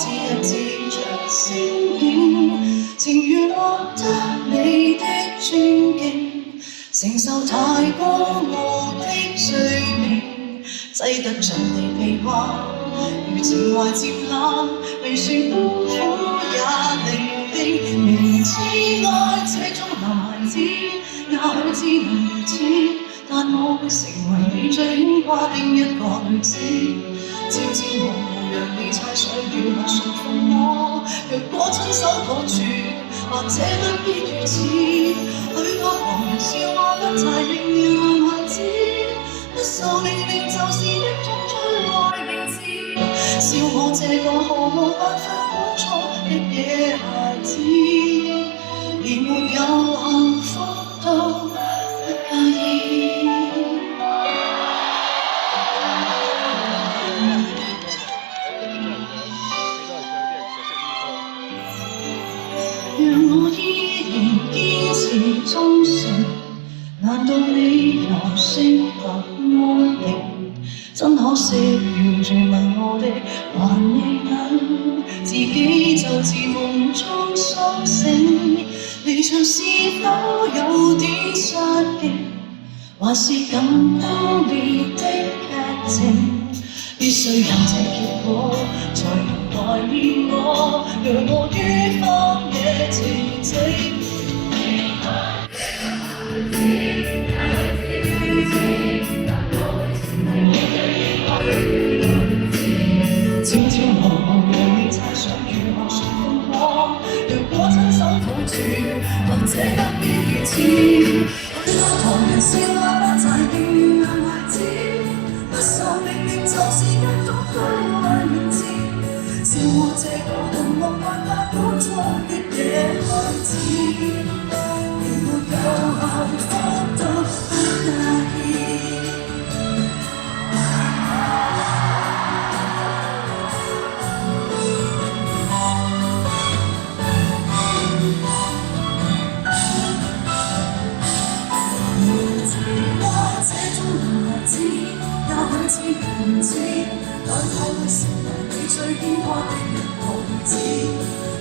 只一支像成影，情願獲得你的尊敬，承受太過傲的罪名，擠得盡你臂彎，如情懷漸冷，未算苦也伶仃，明知愛這種男孩子，也許只能如此。但我會成為你最牽掛的一個女子，朝朝暮暮讓你猜想如何馴服我。若果親手抱住，或者不必如此。許多旁人笑我不才明了男孩子，不受命令就是一種最壞名字，笑我這個毫無辦法管束的野孩子，連沒有幸福都不介意。讓我依然堅持忠誠，難道你又識得安定？真可惜，完全問我的還未能，自己就自夢中甦醒。離場是否有點殺勁，還是更多烈的劇情？必須有這結果，才能懷念我，讓我於荒野靜靜。朝朝暮暮讓你猜想如何馴服我，若果親手抱住，或者不必如此。許多旁人笑我不才明了男孩子，不受命令就是一種最壞名字，笑我這個毫無辦法管束的野孩子，連沒有幸福都不介意。只唔知，但我會成為你最牽掛的一個女子，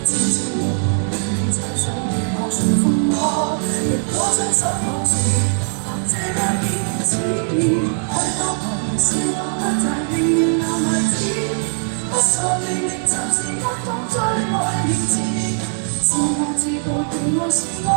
朝朝暮暮讓你猜想如何馴服我。若果親手抱住，或者不必如此。許多旁人笑我不太明了男孩子，不受命令就是一種最壞名字，是我自個原來是愛。